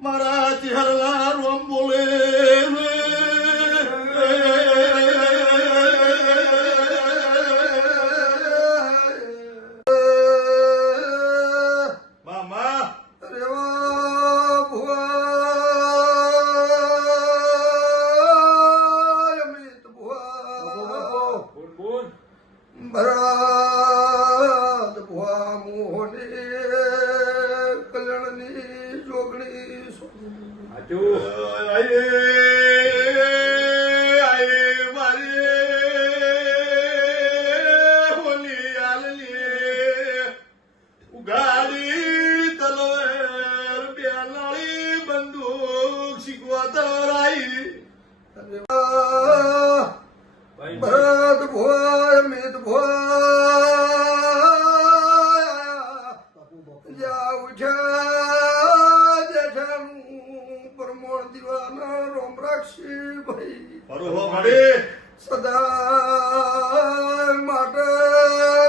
મારા ચહેરા રોમ બોલે ભરત ભોય અમિત ભોય જેઠાનું પરમોણ દીવાના રોમ રાખશી ભાઈ સદા માટે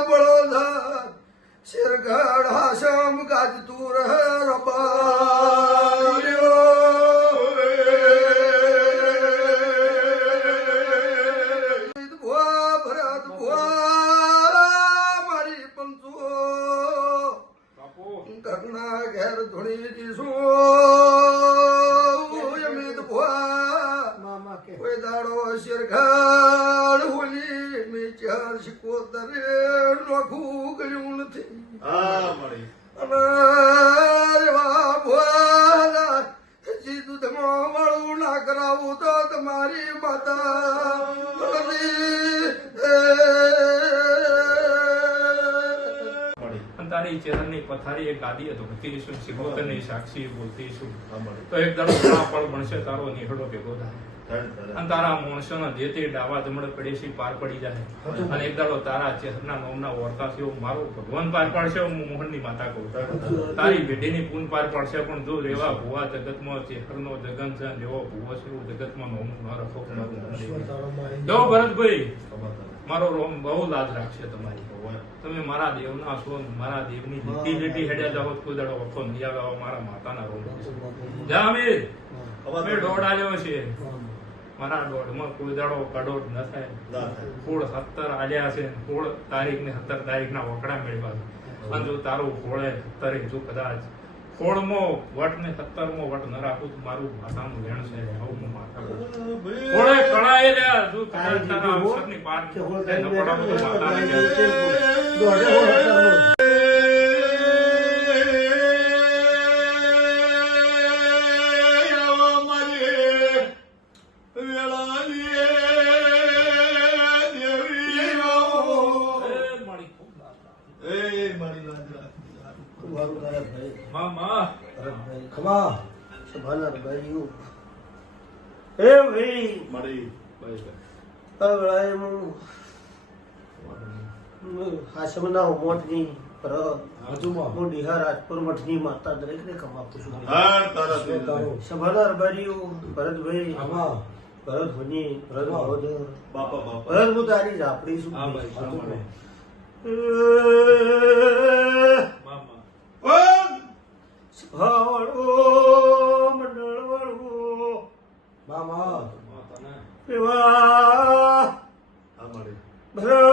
બળોધર શેરગઢ હાશમ ગાજતું રહે રબાર્યો ઘરના ઘેર ધોણી દીશું અમિત ભોયા કોઈ દાડો શેરઘાડ હોલી મેં ચાર શિકોતરે નોખું કર્યું નથી અને એવા ભોયા હજી દૂધમાં વાળું ના કરાવું તો તમારી માતા તારી ચેરનની પથારી એક ગાદી ધોકતી છું શિકોતરની સાક્ષી બોલતી છું તો એક દાડો ઘણા પળ બનશે તારો નિહળો ભેગો થાય અને તારા માણસોના જે તે ડાવા ધમડ પડે છે પાર પડી જાય અને એક દાડો તારા ચેરના નોમના ઓરતા છે મારો ભગવાન પાર પાડશે હું મોહનની માતા કહું તારી ભેટીની પૂન પાર પાડશે પણ જો રેવા ભુવા જગતમાં ચેહરનો જગન છે જેવો ભુવો છે એવું જગતમાં નોમું ન રખો જો ભરતભાઈ મારો રોમ બહુ લાજ રાખશે તમારી તમે મારા દેવના છો મારા દેવની લીટી લીટી હેડ્યા જાઓ કોઈ દાડો વખો નહીં આવે મારા માતાના રોમ જા અમીર અમે દોડ આલ્યો છે મારા દોડમાં કોઈ દાડો કડોડ ન થાય ફૂળ 17 આલ્યા છે ફૂળ તારીખ ને 17 તારીખના વકડા મેળવા અને જો તારું ફોળે 17 જો કદાચ ફોળમો વટ ને 17મો વટ ન રાખું તો મારું માતાનું લેણ છે આવું માતા ફોળે કણાએ લે જો કદાચ તારા અવસરની પાર ન પડાવું તો માતાને દોડે હાશમના મોટની પર મોડી રાજપુર મઠની માતા દરેક ને ખમા પૂછું સભાના રબારીઓ ભરતભાઈ ભરત ભની ભરત મહોદર ભરત હું તારી ઝાપડી છું સભાવાળો મંડળ વાળો મામા ભરત